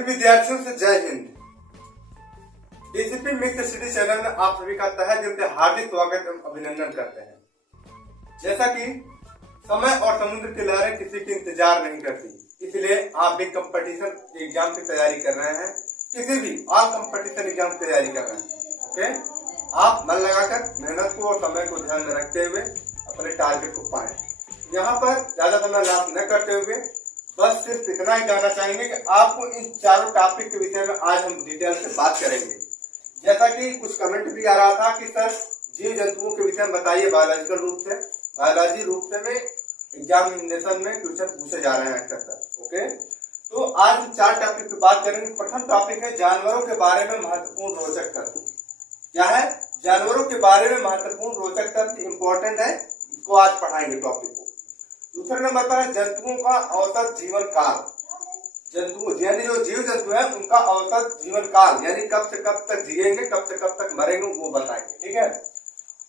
सभी विद्यार्थियों से जय Hind. DCP mix study channel में आप सभी का तहे दिल से हार्दिक स्वागत एवं अभिनंदन करते हैं। जैसा कि समय और समुद्र की लहरें किसी की इंतजार नहीं करती, इसलिए आप भी कंपटीशन एग्जाम की तैयारी कर रहे हैं, किसी भी ऑल कंपटीशन एग्जाम की तैयारी कर रहे हैं। ओके, आप मन लगाकर मेहनत को और समय को ध्यान में रखते हुए अपने टारगेट को पाएं। यहाँ पर ज्यादा समय लाभ न करते हुए बस सिर्फ इतना ही कहना चाहेंगे कि आपको इन चारों टॉपिक के विषय में आज हम डिटेल से बात करेंगे। जैसा कि कुछ कमेंट भी आ रहा था कि सर जीव जंतुओं के विषय में बताइए बायोलॉजिकल रूप से, बायोलॉजी रूप से में एग्जामिनेशन में क्वेश्चन पूछे जा रहे हैं अक्सर। ओके, तो आज हम चार टॉपिक की बात करेंगे। प्रथम टॉपिक है जानवरों के बारे में महत्वपूर्ण रोचक तथ्य। क्या है? जानवरों के बारे में महत्वपूर्ण रोचक तथ्य इंपॉर्टेंट है, इसको आज पढ़ाएंगे टॉपिक को। दूसरे नंबर पर है जंतुओं का औसत जीवन काल। जंतु यानी जो जीव जंतु है उनका औसत जीवन काल यानी कब से कब तक जिएंगे, कब से कब तक मरेंगे, वो बताएंगे। ठीक है।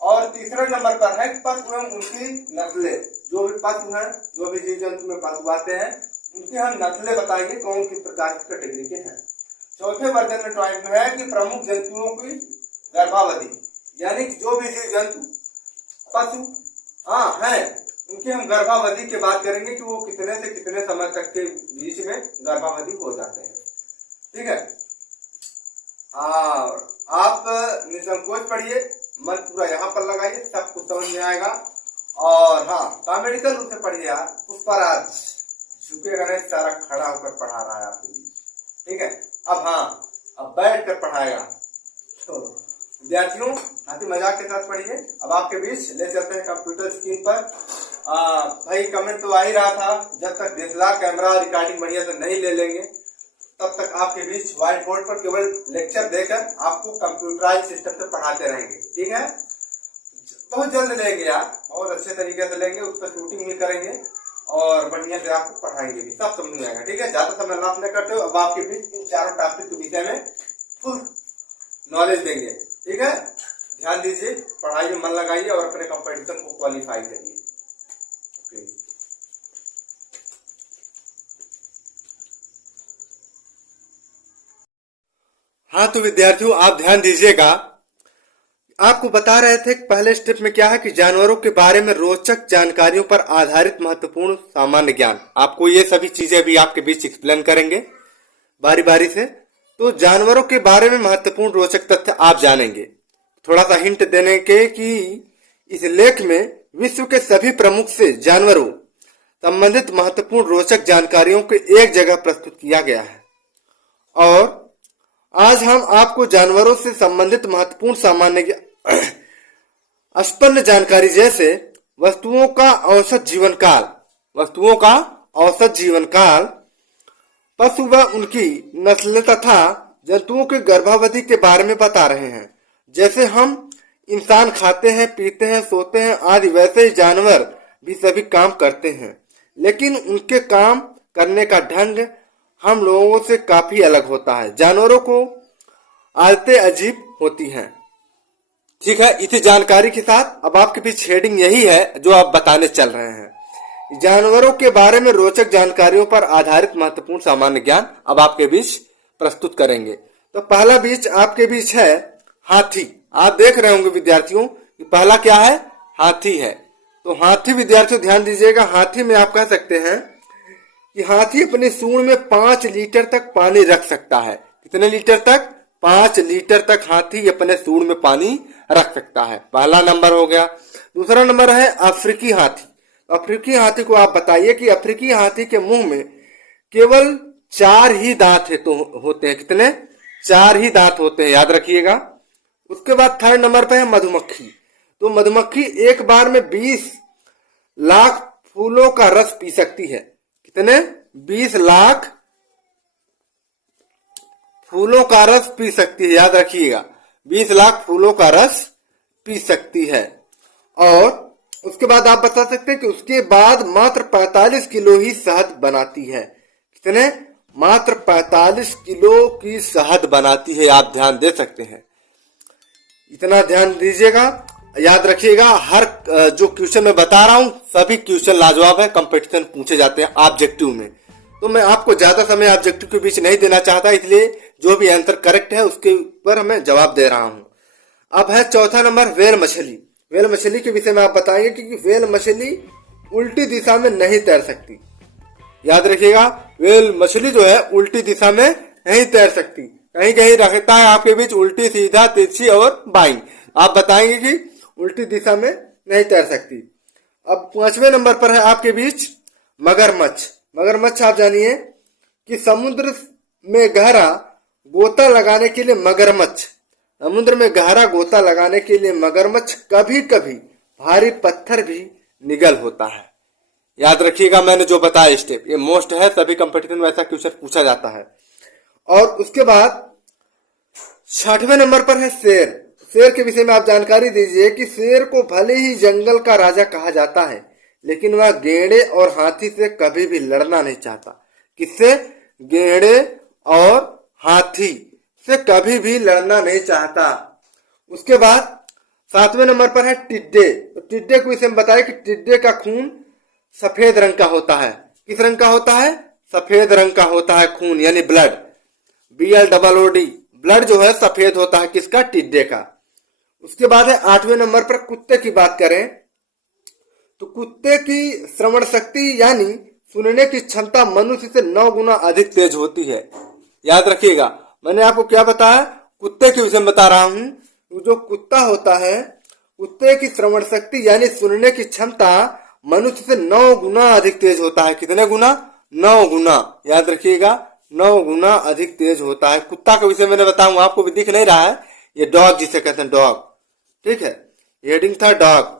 और तीसरे नंबर पर है पशु एवं उनकी नस्लें। जो भी पशु हैं, जो भी जीव जंतु में पशु आते हैं, उनकी हम नस्लें बताएंगे कौन किस प्रकार की कैटेगरी के हैं। चौथे वर्जन में है कि प्रमुख जंतुओं की गर्भावधि, यानी जो भी जीव जंतु पशु है उनकी हम गर्भावधि की बात करेंगे कि वो कितने से कितने समय तक के बीच में गर्भावधि हो जाते हैं। ठीक है। और आप निसंकोच पढ़िए, मन पूरा यहाँ पर लगाइए, सब कुछ समझ में आएगा। और हाँ, मेडिकल रूप से पढ़िए यार। पुष्पराज झुकेगा नहीं, सारा खड़ा होकर पढ़ा रहा है आपके बीच। ठीक है। अब बैठ कर पढ़ाएगा। तो विद्यार्थियों हाथी मजाक के साथ पढ़िए। अब आपके बीच ले चलते हैं कंप्यूटर स्क्रीन पर। भाई कमेंट तो आ ही रहा था, जब तक DSLR कैमरा रिकॉर्डिंग बढ़िया से नहीं ले लेंगे तब तक आपके बीच व्हाइट बोर्ड पर केवल लेक्चर देकर आपको कंप्यूटराइज सिस्टम से पढ़ाते रहेंगे। ठीक है। बहुत जल्द लेंगे यार, बहुत अच्छे तरीके से लेंगे, उस पर शूटिंग भी करेंगे और बढ़िया से आपको पढ़ाएंगे भी, सब समझ में आएगा। ठीक है। ज्यादा समय लाभ नहीं करते हो। अब आपके बीच इन चारों टॉपिक के विषय में फुल नॉलेज देंगे। ठीक है। ध्यान दीजिए, पढ़ाई में मन लगाइए और अपने कंपटीशन को क्वालिफाई करिए। हाँ, तो विद्यार्थियों आप ध्यान दीजिएगा। आपको बता रहे थे कि पहले स्टेप में क्या है कि जानवरों के बारे में रोचक जानकारियों पर आधारित महत्वपूर्ण सामान्य ज्ञान। आपको ये सभी चीजें भी आपके बीच एक्सप्लेन करेंगे बारी बारी से। तो जानवरों के बारे में महत्वपूर्ण रोचक तथ्य आप जानेंगे। थोड़ा सा हिंट देने के कि इस लेख में विश्व के सभी प्रमुख से जानवरों संबंधित महत्वपूर्ण रोचक जानकारियों को एक जगह प्रस्तुत किया गया है। और आज हम आपको जानवरों से संबंधित महत्वपूर्ण सामान्य स्पन्न जानकारी जैसे वस्तुओं का औसत जीवन काल, पशु व उनकी नस्ल तथा जंतुओं की गर्भावधि के बारे में बता रहे हैं। जैसे हम इंसान खाते हैं, पीते हैं, सोते हैं आदि, वैसे ही जानवर भी सभी काम करते हैं, लेकिन उनके काम करने का ढंग हम लोगों से काफी अलग होता है। जानवरों को आदतें अजीब होती हैं। ठीक है। इसी जानकारी के साथ अब आपके बीच हेडिंग यही है जो आप बताने चल रहे हैं। जानवरों के बारे में रोचक जानकारियों पर आधारित महत्वपूर्ण सामान्य ज्ञान अब आपके बीच प्रस्तुत करेंगे। तो पहला बीच आपके बीच है हाथी। आप देख रहे होंगे विद्यार्थियों कि पहला क्या है? हाथी है। तो हाथी विद्यार्थियों ध्यान दीजिएगा। हाथी में आप कह सकते हैं कि हाथी अपने सूंड में 5 लीटर तक पानी रख सकता है। कितने लीटर तक? 5 लीटर तक हाथी अपने सूंड में पानी रख सकता है। पहला नंबर हो गया। दूसरा नंबर है अफ्रीकी हाथी। अफ्रीकी हाथी को आप बताइए कि अफ्रीकी हाथी के मुंह में केवल 4 ही दांत होते हैं। कितने? 4 ही दांत होते हैं, याद रखिएगा। उसके बाद थर्ड नंबर पे है मधुमक्खी। तो मधुमक्खी एक बार में 20 लाख फूलों का रस पी सकती है। कितने? 20 लाख फूलों का रस पी सकती है, याद रखिएगा। 20 लाख फूलों का रस पी सकती है। और उसके बाद आप बता सकते हैं कि उसके बाद मात्र 45 किलो ही शहद बनाती है। कितने? मात्र 45 किलो की शहद बनाती है। आप ध्यान दे सकते हैं, इतना ध्यान दीजिएगा, याद रखिएगा। हर जो क्वेश्चन मैं बता रहा हूं सभी क्वेश्चन लाजवाब है, कंपटीशन पूछे जाते हैं ऑब्जेक्टिव में। तो मैं आपको ज्यादा समय ऑब्जेक्टिव के बीच नहीं देना चाहता, इसलिए जो भी आंसर करेक्ट है उसके ऊपर मैं जवाब दे रहा हूं। अब है चौथा नंबर व्हेल मछली। व्हेल मछली के विषय में आप बताएंगे कि व्हेल मछली उल्टी दिशा में नहीं तैर सकती। याद रखिएगा, व्हेल मछली जो है उल्टी दिशा में नहीं तैर सकती, कहीं कहीं रखता है आपके बीच उल्टी, सीधा, तिरछी और बाईं। आप बताएंगे कि उल्टी दिशा में नहीं तैर सकती। अब 5वें नंबर पर है आपके बीच मगरमच्छ। मगरमच्छ आप जानिए कि समुद्र में गहरा गोता लगाने के लिए मगरमच्छ कभी कभी भारी पत्थर भी निगल होता है। याद रखिएगा, मैंने जो बताया स्टेप ये मोस्ट है, सभी कंपटीशन में ऐसा क्वेश्चन पूछा जाता है। और उसके बाद 6वें नंबर पर है शेर। शेर के विषय में आप जानकारी दीजिए कि शेर को भले ही जंगल का राजा कहा जाता है, लेकिन वह गेंडे और हाथी से कभी भी लड़ना नहीं चाहता। किससे? गेंडे और हाथी से कभी भी लड़ना नहीं चाहता। उसके बाद 7वें नंबर पर है टिड्डे। तो टिड्डे के विषय में बताया कि टिड्डे का खून सफेद रंग का होता है। किस रंग का होता है? सफेद रंग का होता है खून, यानी ब्लड, BLOOD, ब्लड जो है सफेद होता है। किसका? टिड्डे का। उसके बाद है 8वें नंबर पर कुत्ते की बात करें तो कुत्ते की श्रवण शक्ति यानी सुनने की क्षमता मनुष्य से 9 गुना अधिक तेज होती है। याद रखिएगा, मैंने आपको क्या बताया? कुत्ते के विषय में बता रहा हूं। जो कुत्ता होता है, कुत्ते की श्रवण शक्ति यानी सुनने की क्षमता मनुष्य से 9 गुना अधिक तेज होता है। कितने गुना? 9 गुना। याद रखिएगा, 9 गुना अधिक तेज होता है। कुत्ता के विषय मैंने बताऊंगा, आपको भी दिख नहीं रहा है, ये डॉग जिसे कहते हैं, डॉग। ठीक है, हेडिंग था डॉग।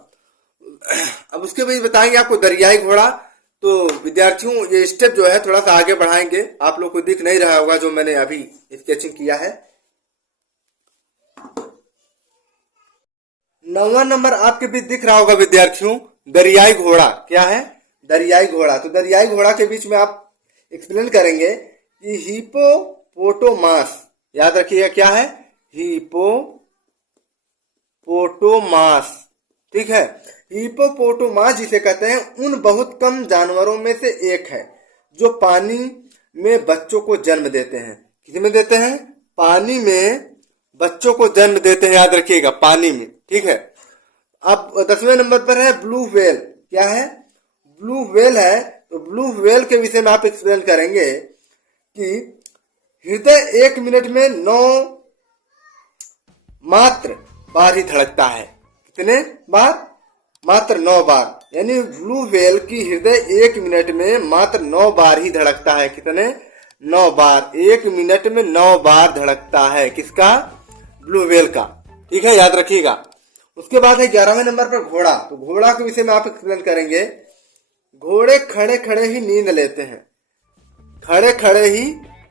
अब उसके बाद बताएंगे आपको दरियाई घोड़ा। तो विद्यार्थियों ये स्टेप जो है थोड़ा सा आगे बढ़ाएंगे, आप लोग को दिख नहीं रहा होगा जो मैंने अभी स्केचिंग किया है। 9वां नंबर आपके बीच दिख रहा होगा विद्यार्थियों, दरियाई घोड़ा। क्या है? दरियाई घोड़ा। तो दरियाई घोड़ा के बीच में आप एक्सप्लेन करेंगे कि हिपोपोटामस। याद रखिएगा, क्या है? हिपोपोटामस। ठीक है, हिपोपोटामस जिसे कहते हैं उन बहुत कम जानवरों में से एक है जो पानी में बच्चों को जन्म देते हैं। किसमें देते हैं? पानी में बच्चों को जन्म देते हैं। याद रखिएगा, पानी में। ठीक है। अब 10वें नंबर पर है ब्लू व्हेल। क्या है? ब्लू व्हेल है। तो ब्लू व्हेल के विषय में आप एक्सप्लेन करेंगे कि हृदय 1 मिनट में 9 मात्र बार ही धड़कता है। कितने बार? मात्र 9 बार। यानी ब्लू व्हेल की हृदय 1 मिनट में मात्र 9 बार ही धड़कता है। कितने? 9 बार। 1 मिनट में 9 बार धड़कता है। किसका? ब्लू व्हेल का। ठीक है, याद रखिएगा। उसके बाद है 11वें नंबर पर घोड़ा। तो घोड़ा के विषय में आप एक्सप्लेन करेंगे, घोड़े खड़े खड़े ही नींद लेते हैं। खड़े खड़े ही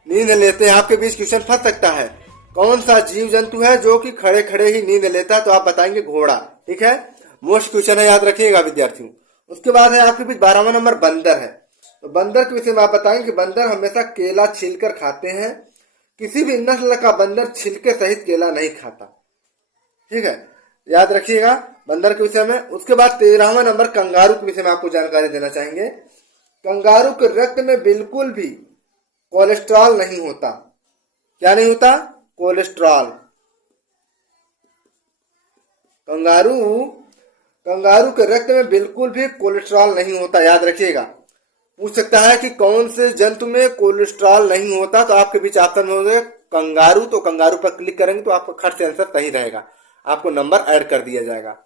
नींद लेते हैं। आपके बीच क्वेश्चन फंस सकता है, कौन सा जीव जंतु है जो कि खड़े खड़े ही नींद लेता है? तो आप बताएंगे घोड़ा। ठीक है, मोस्ट क्वेश्चन है, याद रखिएगा विद्यार्थियों। उसके बाद है आपके बीच 12वां नंबर बंदर है। तो बंदर के विषय में आप बताएंगे कि बंदर हमेशा केला छीलकर खाते हैं। किसी भी नस्ल का बंदर छिलके सहित केला नहीं खाता। ठीक है, याद रखिएगा बंदर के विषय में। उसके बाद 13वां नंबर कंगारू के विषय में आपको जानकारी देना चाहेंगे। कंगारू के रक्त में बिल्कुल भी कोलेस्ट्रॉल नहीं होता। क्या नहीं होता? कोलेस्ट्रॉल। कंगारू के रक्त में बिल्कुल भी कोलेस्ट्रॉल नहीं होता। याद रखिएगा। पूछ सकता है कि कौन से जंतु में कोलेस्ट्रॉल नहीं होता, तो आपके बीच ऑप्शन में होगा कंगारू। तो कंगारू पर क्लिक करेंगे तो आपका खट से आंसर सही रहेगा, आपको नंबर ऐड कर दिया जाएगा।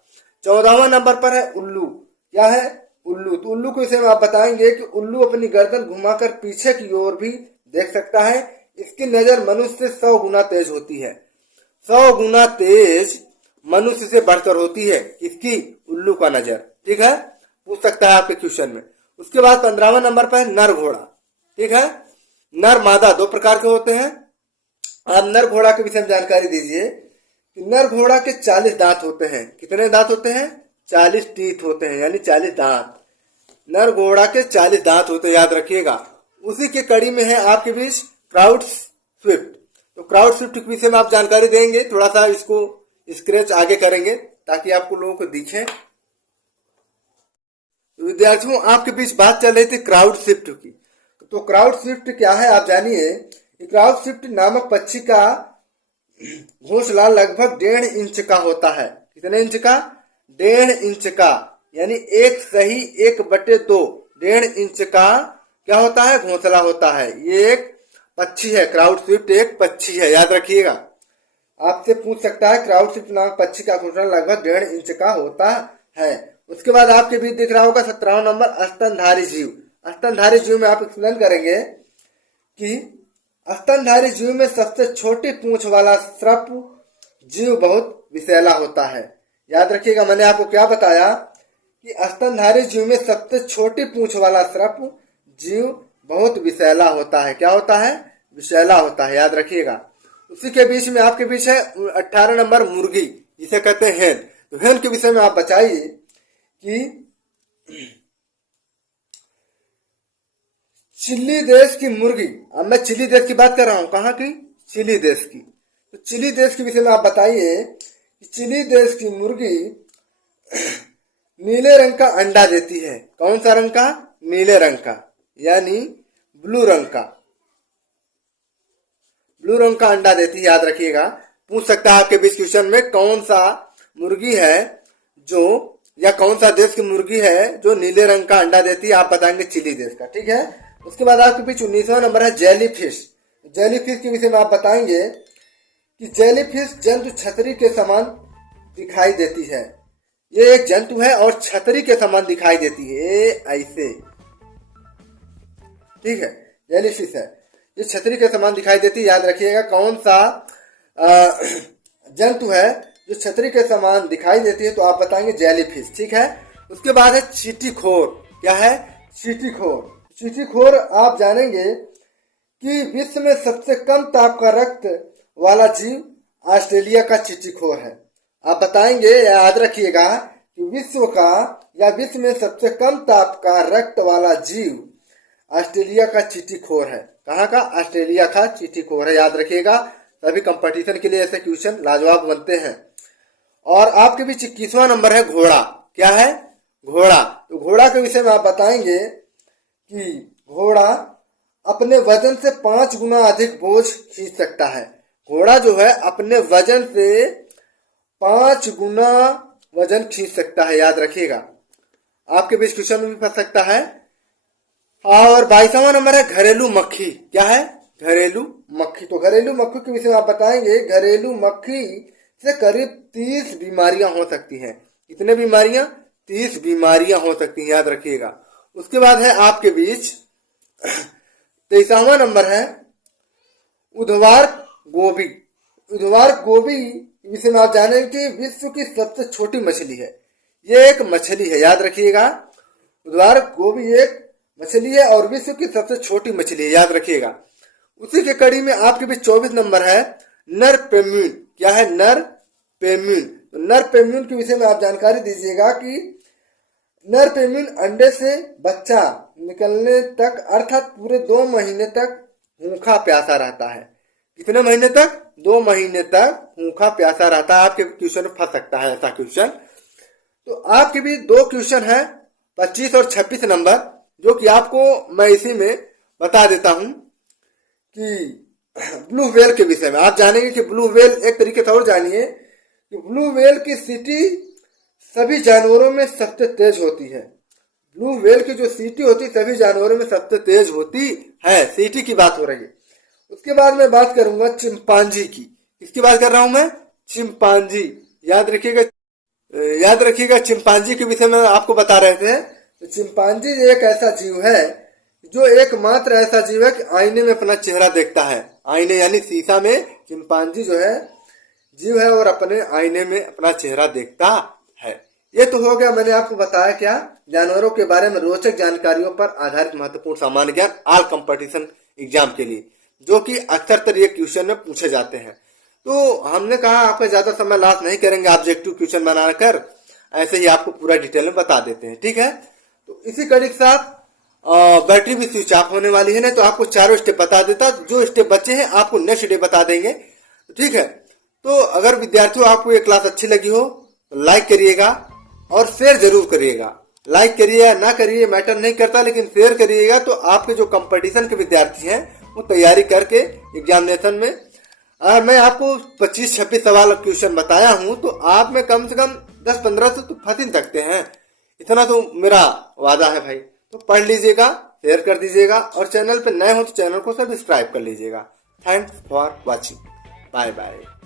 14वां नंबर पर है उल्लू। क्या है? उल्लू। तो उल्लू के विषय में आप बताएंगे कि उल्लू अपनी गर्दन घुमाकर पीछे की ओर भी देख सकता है। इसकी नजर मनुष्य से 100 गुना तेज होती है। 100 गुना तेज मनुष्य से बढ़कर होती है। इसकी? उल्लू का नजर। ठीक है, पूछ सकता है आपके क्वेश्चन में। उसके बाद 15वां नंबर पर है नर घोड़ा। ठीक है, नर मादा 2 प्रकार के होते हैं। आप नर घोड़ा के विषय में जानकारी दीजिए कि नर घोड़ा के 40 दांत होते हैं। कितने दांत होते हैं? 40 टीथ होते हैं, यानी 40 दांत। नर घोड़ा के 40 दांत होते हैं, याद रखिएगा। उसी के कड़ी में है आपके बीच क्राउड स्विफ्ट। तो क्राउड स्विफ्ट के विषय में आप जानकारी देंगे, थोड़ा सा इसको स्क्रैच आगे करेंगे ताकि आपको लोगों को दिखे। विद्यार्थियों आपके बीच बात चल रही थी क्राउड स्विफ्ट की। तो क्राउड स्विफ्ट क्या है आप जानिए। क्राउड स्विफ्ट नामक पक्षी का घोंसला लगभग 1.5 इंच का होता है। कितने इंच का? 1.5 इंच का, यानी 1/2 1.5 इंच का क्या होता है? घोंसला होता है। ये एक पक्षी है, क्राउड स्विफ्ट एक पक्षी है, याद रखिएगा। आपसे पूछ सकता है क्राउड स्विफ्ट नामक पक्षी का घोंसला लगभग 1.5 इंच का होता है। उसके बाद आपके बीच दिख रहा होगा 17वां नंबर स्तनधारी जीव। स्तनधारी जीव में आप एक्सप्लेन करेंगे कि स्तनधारी जीव में सबसे छोटी पूंछ वाला सर्प जीव बहुत विषैला होता है। याद रखिएगा, मैंने आपको क्या बताया कि स्तनधारी जीव में सबसे छोटी पूंछ वाला सर्प जीव बहुत विषैला होता है। क्या होता है? विषैला होता है, याद रखिएगा। उसी के बीच में आपके बीच है 18 नंबर मुर्गी, जिसे कहते हैं हेन। तो हेन के विषय में आप बताइए कि चिली देश की मुर्गी, अब मैं चिली देश की बात कर रहा हूं, कहाँ की? चिली देश की। तो चिली देश के विषय में आप बताइए कि चिली देश की मुर्गी नीले रंग का अंडा देती है। कौन सा रंग का? नीले रंग का, यानी ब्लू रंग का। ब्लू रंग का अंडा देती है, याद रखिएगा। पूछ सकता है आपके बीच क्वेश्चन में कौन सा मुर्गी है जो, या कौन सा देश की मुर्गी है जो नीले रंग का अंडा देती है? आप बताएंगे चिली देश का, ठीक है। उसके बाद आपके बीच 19वां नंबर है जेलीफिश। जेलीफिश के विषय में आप बताएंगे कि जेलीफिश जंतु छतरी के समान दिखाई देती है। ये एक जंतु है और छतरी के समान दिखाई देती है, ऐसे, ठीक है। जेलीफिश है, ये छतरी के समान दिखाई देती है, याद रखिएगा। कौन सा जंतु है जो छतरी के समान दिखाई देती है? तो आप बताएंगे जेलीफिश, ठीक है। उसके बाद है चींटीखोर। क्या है? चींटीखोर। चींटीखोर आप जानेंगे कि विश्व में सबसे कम ताप का रक्त वाला जीव ऑस्ट्रेलिया का चींटीखोर है। आप बताएंगे, याद रखिएगा कि विश्व में सबसे कम ताप का रक्त वाला जीव ऑस्ट्रेलिया का चींटीखोर है। कहाँ का? ऑस्ट्रेलिया का चींटीखोर है, याद रखिएगा। सभी कंपटीशन के लिए ऐसे क्वेश्चन लाजवाब बनते हैं। और आपके बीच 21वां नंबर है घोड़ा। क्या है? घोड़ा। तो घोड़ा के विषय में आप बताएंगे कि घोड़ा अपने वजन से 5 गुना अधिक बोझ खींच सकता है। घोड़ा जो है अपने वजन से 5 गुना वजन खींच सकता है, याद रखिएगा। आपके बीच क्वेश्चन में भी फंस सकता है। और 22वां नंबर है घरेलू मक्खी। क्या है? घरेलू मक्खी। तो घरेलू मक्खी के विषय में आप बताएंगे घरेलू मक्खी से करीब 30 बीमारियां हो सकती हैं। कितने बीमारियां? 30 बीमारियां हो सकती हैं, याद रखिएगा। उसके बाद है आपके बीच 23वां नंबर है उद्वार गोभी। उद्वार गोभी विषय में आप जानेंगे कि विश्व की सबसे छोटी मछली है। ये एक मछली है, याद रखिएगा। उद्वार गोभी एक मछली है और विश्व की सबसे छोटी मछली है, याद रखिएगा। उसी के कड़ी में आपके बीच 24 नंबर है नर पेम्यून। क्या है? नर पेम्यून। तो नर पेम्यून के विषय में आप जानकारी दीजिएगा कि नर पेम्यून अंडे से बच्चा निकलने तक अर्थात पूरे 2 महीने तक भूखा प्यासा रहता है। कितने महीने तक? 2 महीने तक भूखा प्यासा रहता है। आपके क्वेश्चन में फंस सकता है ऐसा क्वेश्चन। तो आपके भी 2 क्वेश्चन है 25 और 26 नंबर, जो कि आपको मैं इसी में बता देता हूं कि ब्लू व्हेल के विषय में आप जानेंगे कि ब्लू व्हेल, एक तरीके से और जानिए कि ब्लू व्हेल की सीटी सभी जानवरों में सबसे तेज होती है। ब्लू व्हेल की जो सीटी होती है सभी जानवरों में सबसे तेज होती है। सीटी की बात हो रही है। उसके बाद मैं बात करूंगा चिंपांजी की। किसकी बात कर रहा हूं मैं? चिंपांजी। याद रखिएगा चिंपांजी के विषय में आपको बता रहे थे। तो चिंपांजी एक ऐसा जीव है जो एकमात्र ऐसा जीव है कि आईने में अपना चेहरा देखता है। आईने यानी शीशा में चिंपांजी जो है जीव है और अपने आईने में अपना चेहरा देखता है। ये तो हो गया, मैंने आपको बताया क्या, जानवरों के बारे में रोचक जानकारियों पर आधारित महत्वपूर्ण सामान्य ज्ञान ऑल कंपटीशन एग्जाम के लिए, जो कि अक्सर ये क्वेश्चन में पूछे जाते हैं। तो हमने कहा आपका ज्यादा समय लॉस नहीं करेंगे, ऑब्जेक्टिव क्वेश्चन बनाकर ऐसे ही आपको पूरा डिटेल में बता देते हैं, ठीक है। तो इसी कड़ी के साथ बैटरी भी स्विच ऑफ होने वाली है ना, तो आपको चारों स्टेप बता देता, जो स्टेप बचे हैं आपको नेक्स्ट डे बता देंगे, ठीक है। तो अगर विद्यार्थियों आपको ये क्लास अच्छी लगी हो तो लाइक करिएगा और शेयर जरूर करिएगा। लाइक करिए या ना करिए मैटर नहीं करता, लेकिन शेयर करिएगा तो आपके जो कंपटीशन के विद्यार्थी हैं वो तैयारी करके एग्जामिनेशन में, अगर मैं आपको 25-26 सवाल क्वेश्चन बताया हूं तो आप में कम से कम 10-15 से तो फंस ही सकते हैं। इतना तो मेरा वादा है भाई। तो पढ़ लीजिएगा, शेयर कर दीजिएगा और चैनल पे नए हो तो चैनल को सब्सक्राइब कर लीजिएगा। Thanks for watching. Bye bye.